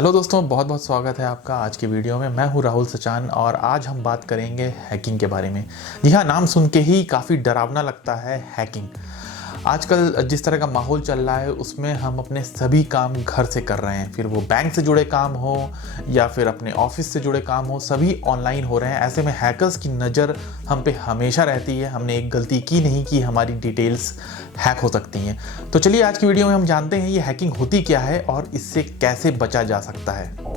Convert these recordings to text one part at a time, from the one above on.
Hello दोस्तों, बहुत बहुत स्वागत है आपका आज की वीडियो में। मैं हूं राहुल सचान और आज हम बात करेंगे हैकिंग के बारे में। जी हाँ, नाम सुन के ही काफ़ी डरावना लगता है हैकिंग। आजकल जिस तरह का माहौल चल रहा है उसमें हम अपने सभी काम घर से कर रहे हैं, फिर वो बैंक से जुड़े काम हो या फिर अपने ऑफिस से जुड़े काम हो, सभी ऑनलाइन हो रहे हैं। ऐसे में हैकर्स की नज़र हम पे हमेशा रहती है। हमने एक गलती की नहीं कि हमारी डिटेल्स हैक हो सकती हैं। तो चलिए आज की वीडियो में हम जानते हैं ये हैकिंग होती क्या है और इससे कैसे बचा जा सकता है।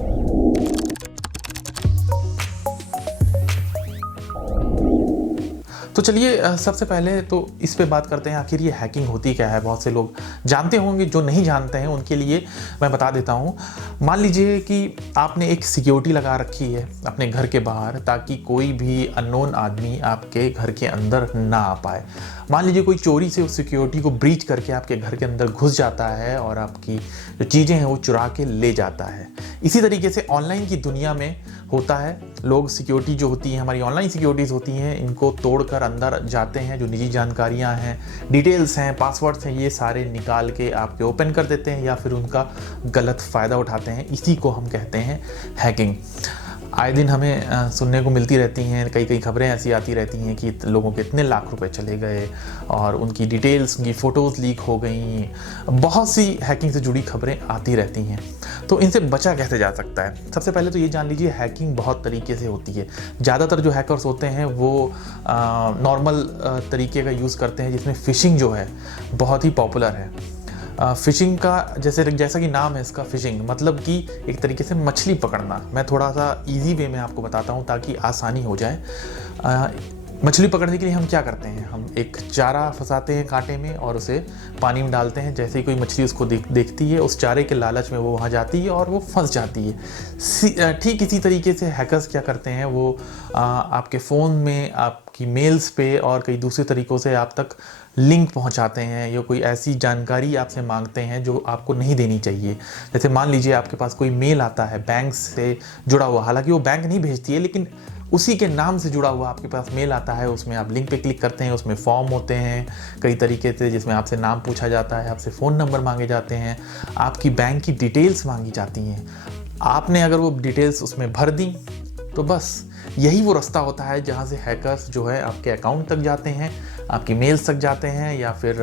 तो चलिए सबसे पहले तो इस पे बात करते हैं आखिर ये हैकिंग होती क्या है। बहुत से लोग जानते होंगे, जो नहीं जानते हैं उनके लिए मैं बता देता हूँ। मान लीजिए कि आपने एक सिक्योरिटी लगा रखी है अपने घर के बाहर, ताकि कोई भी अननोन आदमी आपके घर के अंदर ना आ पाए। मान लीजिए कोई चोरी से उस सिक्योरिटी को ब्रीच करके आपके घर के अंदर घुस जाता है और आपकी जो चीज़ें हैं वो चुरा के ले जाता है। इसी तरीके से ऑनलाइन की दुनिया में होता है। लोग सिक्योरिटी जो होती है, हमारी ऑनलाइन सिक्योरिटीज़ होती हैं, इनको तोड़कर अंदर जाते हैं। जो निजी जानकारियां हैं, डिटेल्स हैं, पासवर्ड्स हैं, ये सारे निकाल के आपके ओपन कर देते हैं या फिर उनका गलत फ़ायदा उठाते हैं। इसी को हम कहते हैं हैकिंग। आए दिन हमें सुनने को मिलती रहती हैं, कई कई खबरें ऐसी आती रहती हैं कि लोगों के इतने लाख रुपए चले गए और उनकी डिटेल्स, उनकी फ़ोटोज़ लीक हो गई। बहुत सी हैकिंग से जुड़ी खबरें आती रहती हैं। तो इनसे बचा कैसे जा सकता है? सबसे पहले तो ये जान लीजिए, हैकिंग बहुत तरीके से होती है। ज़्यादातर जो हैकर्स होते हैं वो नॉर्मल तरीके का यूज़ करते हैं, जिसमें फ़िशिंग जो है बहुत ही पॉपुलर है। फ़िशिंग का जैसा कि नाम है इसका, फ़िशिंग मतलब कि एक तरीके से मछली पकड़ना। मैं थोड़ा सा इजी वे में आपको बताता हूँ ताकि आसानी हो जाए। मछली पकड़ने के लिए हम क्या करते हैं, हम एक चारा फंसाते हैं कांटे में और उसे पानी में डालते हैं। जैसे ही कोई मछली उसको देखती है, उस चारे के लालच में वो वहाँ जाती है और वो फंस जाती है। ठीक इसी तरीके से हैकर्स क्या करते हैं, वो आपके फ़ोन में, आपकी मेल्स पे और कई दूसरे तरीक़ों से आप तक लिंक पहुंचाते हैं या कोई ऐसी जानकारी आपसे मांगते हैं जो आपको नहीं देनी चाहिए। जैसे मान लीजिए आपके पास कोई मेल आता है बैंक से जुड़ा हुआ, हालांकि वो बैंक नहीं भेजती है लेकिन उसी के नाम से जुड़ा हुआ आपके पास मेल आता है। उसमें आप लिंक पे क्लिक करते हैं, उसमें फॉर्म होते हैं कई तरीके से, जिसमें आपसे नाम पूछा जाता है, आपसे फ़ोन नंबर मांगे जाते हैं, आपकी बैंक की डिटेल्स मांगी जाती हैं। आपने अगर वो डिटेल्स उसमें भर दी तो बस यही वो रास्ता होता है जहाँ से हैकर्स जो है आपके अकाउंट तक जाते हैं, आपकी मेल्स तक जाते हैं या फिर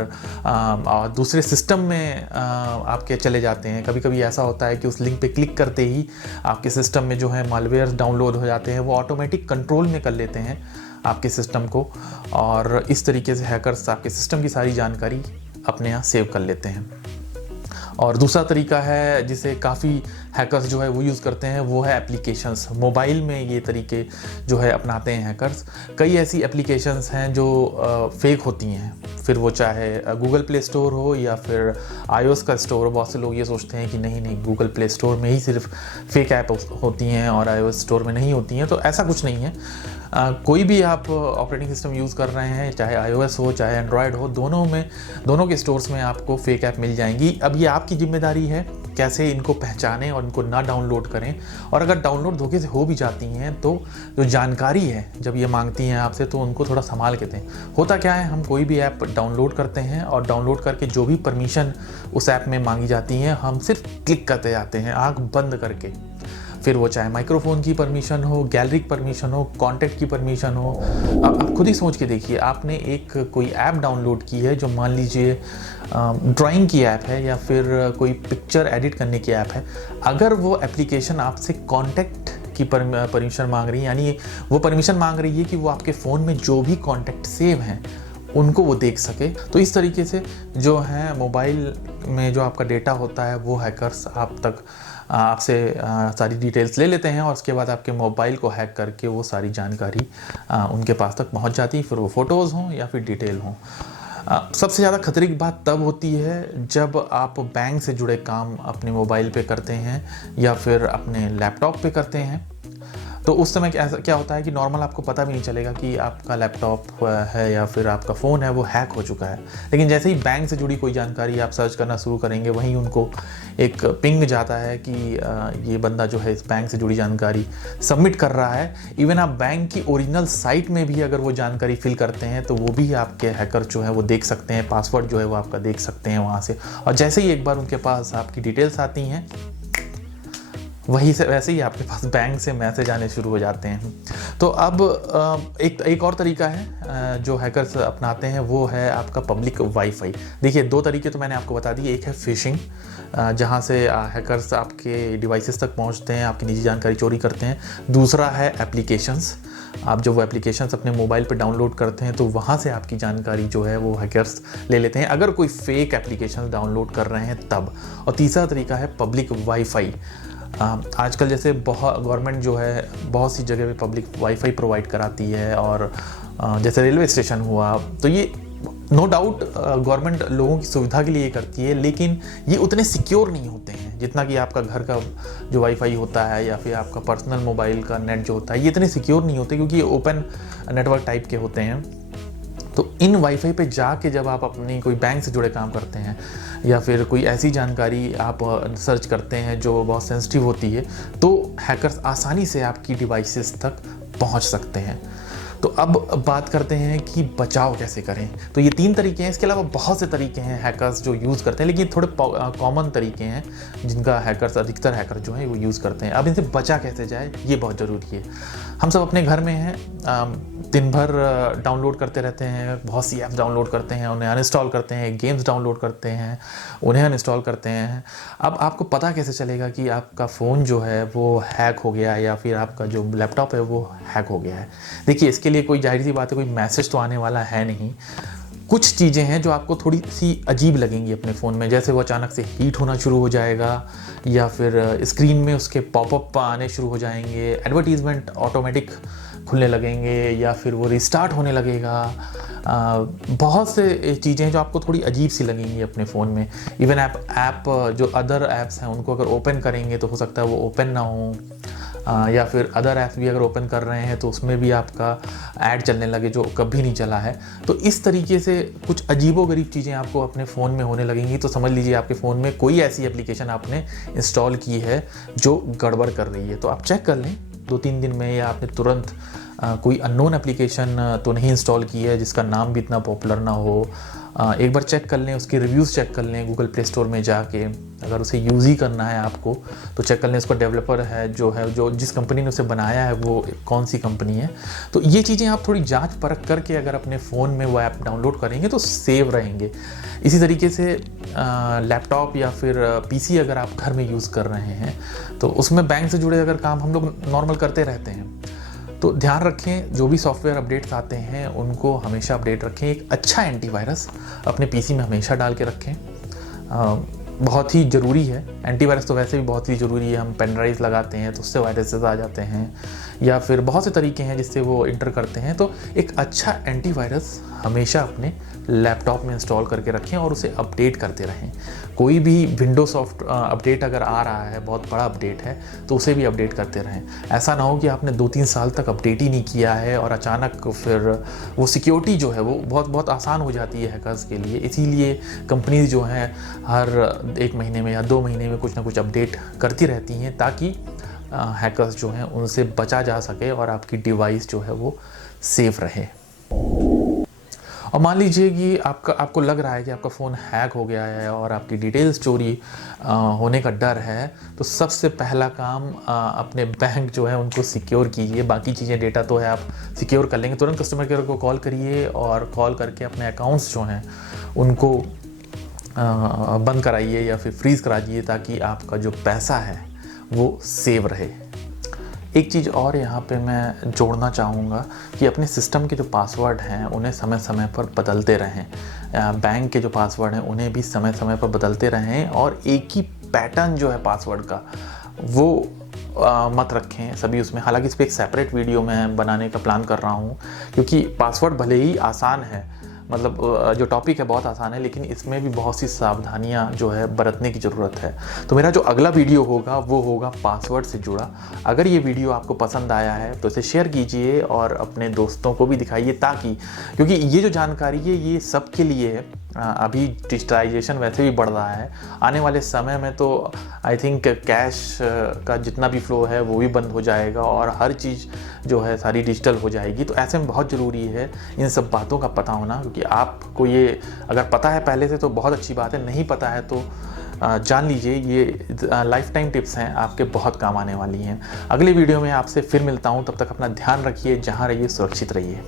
दूसरे सिस्टम में आपके चले जाते हैं। कभी कभी ऐसा होता है कि उस लिंक पे क्लिक करते ही आपके सिस्टम में जो है मालवेयर डाउनलोड हो जाते हैं। वो ऑटोमेटिक कंट्रोल में कर लेते हैं आपके सिस्टम को और इस तरीके से हैकर्स आपके सिस्टम की सारी जानकारी अपने यहाँ सेव कर लेते हैं। और दूसरा तरीका है जिसे काफ़ी हैकर्स जो है वो यूज़ करते हैं, वो है एप्लीकेशंस। मोबाइल में ये तरीके जो है अपनाते हैं हैकर्स। कई ऐसी एप्लीकेशंस हैं जो फेक होती हैं, फिर वो चाहे गूगल प्ले स्टोर हो या फिर iOS का स्टोर हो। बहुत से लोग ये सोचते हैं कि नहीं गूगल प्ले स्टोर में ही सिर्फ फेक ऐप होती हैं और iOS स्टोर में नहीं होती हैं। तो ऐसा कुछ नहीं है। कोई भी आप ऑपरेटिंग सिस्टम यूज़ कर रहे हैं, चाहे iOS हो चाहे एंड्रॉयड हो, दोनों के स्टोर्स में आपको फेक ऐप मिल जाएंगी। अब ये आपकी जिम्मेदारी है कैसे इनको पहचानें और इनको ना डाउनलोड करें। और अगर डाउनलोड धोखे से हो भी जाती हैं तो जो जानकारी है जब ये मांगती हैं आपसे, तो उनको थोड़ा संभाल के दें। होता क्या है, हम कोई भी ऐप डाउनलोड करते हैं और डाउनलोड करके जो भी परमिशन उस ऐप में मांगी जाती हैं, हम सिर्फ क्लिक करते जाते हैं आँख बंद करके। फिर वो चाहे माइक्रोफोन की परमिशन हो, गैलरी की परमिशन हो, कॉन्टैक्ट की परमिशन हो। अब आप खुद ही सोच के देखिए, आपने एक कोई ऐप डाउनलोड की है जो मान लीजिए ड्राइंग की ऐप है या फिर कोई पिक्चर एडिट करने की ऐप है। अगर वो एप्लीकेशन आपसे कॉन्टैक्ट की परमिशन मांग रही है, यानी वो परमिशन मांग रही है कि वो आपके फ़ोन में जो भी कॉन्टैक्ट सेव हैं उनको वो देख सके, तो इस तरीके से जो है मोबाइल में जो आपका डेटा होता है वो हैकर्स आपसे सारी डिटेल्स ले लेते हैं और उसके बाद आपके मोबाइल को हैक करके वो सारी जानकारी उनके पास तक पहुंच जाती है, फिर वो फ़ोटोज़ हों या फिर डिटेल हों। सबसे ज़्यादा खतरे की बात तब होती है जब आप बैंक से जुड़े काम अपने मोबाइल पे करते हैं या फिर अपने लैपटॉप पे करते हैं। तो उस समय क्या होता है कि नॉर्मल आपको पता भी नहीं चलेगा कि आपका लैपटॉप है या फिर आपका फ़ोन है वो हैक हो चुका है। लेकिन जैसे ही बैंक से जुड़ी कोई जानकारी आप सर्च करना शुरू करेंगे, वहीं उनको एक पिंग जाता है कि ये बंदा जो है इस बैंक से जुड़ी जानकारी सबमिट कर रहा है। इवन आप बैंक की ओरिजिनल साइट में भी अगर वो जानकारी फिल करते हैं तो वो भी आपके हैकर जो है वो देख सकते हैं, पासवर्ड जो है वो आपका देख सकते हैं वहाँ से। और जैसे ही एक बार उनके पास आपकी डिटेल्स आती हैं वही से वैसे ही आपके पास बैंक से मैसेज आने शुरू हो जाते हैं। तो अब एक और तरीका है जो हैकर्स अपनाते हैं, वो है आपका पब्लिक वाईफाई। देखिए 2 तरीके तो मैंने आपको बता दिए। एक है फिशिंग, जहाँ से हैकर्स आपके डिवाइसेस तक पहुँचते हैं, आपकी निजी जानकारी चोरी करते हैं। दूसरा है एप्लीकेशंस। आप जब वो एप्लीकेशंस अपने मोबाइल पे डाउनलोड करते हैं तो वहाँ से आपकी जानकारी जो है वो हैकर्स ले लेते हैं, अगर कोई फेक एप्लीकेशन डाउनलोड कर रहे हैं तब। और तीसरा तरीका है पब्लिक वाईफाई। आजकल जैसे गवर्नमेंट जो है बहुत सी जगह पे पब्लिक वाईफाई प्रोवाइड कराती है, और जैसे रेलवे स्टेशन हुआ, तो ये नो डाउट गवर्नमेंट लोगों की सुविधा के लिए ये करती है, लेकिन ये उतने सिक्योर नहीं होते हैं जितना कि आपका घर का जो वाईफाई होता है या फिर आपका पर्सनल मोबाइल का नेट जो होता है, ये इतने सिक्योर नहीं होते क्योंकि ये ओपन नेटवर्क टाइप के होते हैं। तो इन वाईफाई पे जाके जब आप अपनी कोई बैंक से जुड़े काम करते हैं या फिर कोई ऐसी जानकारी आप सर्च करते हैं जो बहुत सेंसिटिव होती है, तो हैकर्स आसानी से आपकी डिवाइसेस तक पहुंच सकते हैं। तो अब बात करते हैं कि बचाव कैसे करें। तो ये 3 तरीके हैं, इसके अलावा बहुत से तरीके हैं हैकर्स जो यूज़ करते हैं, लेकिन थोड़े कॉमन तरीके हैं जिनका अधिकतर हैकर जो हैं वो यूज़ करते हैं। अब इनसे बचा कैसे जाए, ये बहुत ज़रूरी है। हम सब अपने घर में हैं, दिन भर डाउनलोड करते रहते हैं, बहुत सी ऐप्स डाउनलोड करते हैं, उन्हें अनइंस्टॉल करते हैं, गेम्स डाउनलोड करते हैं, उन्हें अनइंस्टॉल करते हैं। अब आपको पता कैसे चलेगा कि आपका फ़ोन जो है वो हैक हो गया है या फिर आपका जो लैपटॉप है वो हैक हो गया है? देखिए इसके लिए कोई जाहिर सी बात है, कोई मैसेज तो आने वाला है नहीं। कुछ चीज़ें हैं जो आपको थोड़ी सी अजीब लगेंगी अपने फ़ोन में, जैसे वो अचानक से हीट होना शुरू हो जाएगा, या फिर स्क्रीन में उसके पॉपअप आने शुरू हो जाएंगे, एडवर्टीज़मेंट ऑटोमेटिक खुलने लगेंगे, या फिर वो रिस्टार्ट होने लगेगा। बहुत से चीज़ें हैं जो आपको थोड़ी अजीब सी लगेंगी अपने फ़ोन में। इवन ऐप जो अदर ऐप्स हैं उनको अगर ओपन करेंगे तो हो सकता है वो ओपन ना हो, या फिर अदर ऐप्स भी अगर ओपन कर रहे हैं तो उसमें भी आपका ऐड चलने लगे जो कभी नहीं चला है। तो इस तरीके से कुछ अजीबोगरीब चीज़ें आपको अपने फ़ोन में होने लगेंगी, तो समझ लीजिए आपके फ़ोन में कोई ऐसी एप्लीकेशन आपने इंस्टॉल की है जो गड़बड़ कर रही है। तो आप चेक कर लें 2-3 दिन में, या आपने तुरंत कोई अननोन एप्लीकेशन तो नहीं इंस्टॉल की है जिसका नाम भी इतना पॉपुलर ना हो। एक बार चेक कर लें, उसके रिव्यूज़ चेक कर लें गूगल प्ले स्टोर में जाके। अगर उसे यूज़ ही करना है आपको तो चेक कर लें उसका डेवलपर है जो जिस कंपनी ने उसे बनाया है वो कौन सी कंपनी है। तो ये चीज़ें आप थोड़ी जांच परख करके अगर अपने फ़ोन में वो ऐप डाउनलोड करेंगे तो सेव रहेंगे। इसी तरीके से लैपटॉप या फिर पीसी अगर आप घर में यूज़ कर रहे हैं तो उसमें बैंक से जुड़े अगर काम हम लोग नॉर्मल करते रहते हैं, तो ध्यान रखें जो भी सॉफ्टवेयर अपडेट्स आते हैं उनको हमेशा अपडेट रखें। एक अच्छा एंटीवायरस अपने पीसी में हमेशा डाल के रखें, बहुत ही ज़रूरी है। एंटीवायरस तो वैसे भी बहुत ही ज़रूरी है, हम पेन ड्राइव लगाते हैं तो उससे वायरसेस आ जाते हैं, या फिर बहुत से तरीके हैं जिससे वो इंटर करते हैं। तो एक अच्छा एंटीवायरस हमेशा अपने लैपटॉप में इंस्टॉल करके रखें और उसे अपडेट करते रहें। कोई भी विंडोज अपडेट अगर आ रहा है, बहुत बड़ा अपडेट है, तो उसे भी अपडेट करते रहें। ऐसा ना हो कि आपने 2-3 साल तक अपडेट ही नहीं किया है और अचानक फिर वो सिक्योरिटी जो है वो बहुत बहुत आसान हो जाती है हैकर्स के लिए। इसीलिए कंपनीज जो हैं हर 1 महीने में या 2 महीने में कुछ ना कुछ अपडेट करती रहती हैं, ताकि हैकर्स जो हैं उनसे बचा जा सके और आपकी डिवाइस जो है वो सेफ रहे। और मान लीजिए कि आपको लग रहा है कि आपका फ़ोन हैक हो गया है और आपकी डिटेल्स चोरी होने का डर है, तो सबसे पहला काम अपने बैंक जो है उनको सिक्योर कीजिए। बाकी चीज़ें डेटा तो है आप सिक्योर कर लेंगे, तुरंत कस्टमर केयर को कॉल करिए और कॉल करके अपने अकाउंट्स जो हैं उनको बंद कराइए या फिर फ्रीज़ कराइए, ताकि आपका जो पैसा है वो सेव रहे। एक चीज़ और यहाँ पे मैं जोड़ना चाहूँगा कि अपने सिस्टम के जो पासवर्ड हैं उन्हें समय समय पर बदलते रहें। बैंक के जो पासवर्ड हैं उन्हें भी समय समय पर बदलते रहें, और एक ही पैटर्न जो है पासवर्ड का वो मत रखें सभी उसमें। हालांकि इस पर एक सेपरेट वीडियो मैं बनाने का प्लान कर रहा हूँ, क्योंकि पासवर्ड भले ही आसान है, मतलब जो टॉपिक है बहुत आसान है, लेकिन इसमें भी बहुत सी सावधानियां जो है बरतने की ज़रूरत है। तो मेरा जो अगला वीडियो होगा वो होगा पासवर्ड से जुड़ा। अगर ये वीडियो आपको पसंद आया है तो इसे शेयर कीजिए और अपने दोस्तों को भी दिखाइए, ताकि क्योंकि ये जो जानकारी है ये सबके लिए है। अभी डिजिटलाइजेशन वैसे भी बढ़ रहा है, आने वाले समय में तो आई थिंक कैश का जितना भी फ्लो है वो भी बंद हो जाएगा और हर चीज़ जो है सारी डिजिटल हो जाएगी। तो ऐसे में बहुत ज़रूरी है इन सब बातों का पता होना, क्योंकि आपको ये अगर पता है पहले से तो बहुत अच्छी बात है, नहीं पता है तो जान लीजिए, ये लाइफ टाइम टिप्स हैं, आपके बहुत काम आने वाली हैं। अगले वीडियो में आपसे फिर मिलता हूँ, तब तक अपना ध्यान रखिए, जहाँ रहिए सुरक्षित रहिए।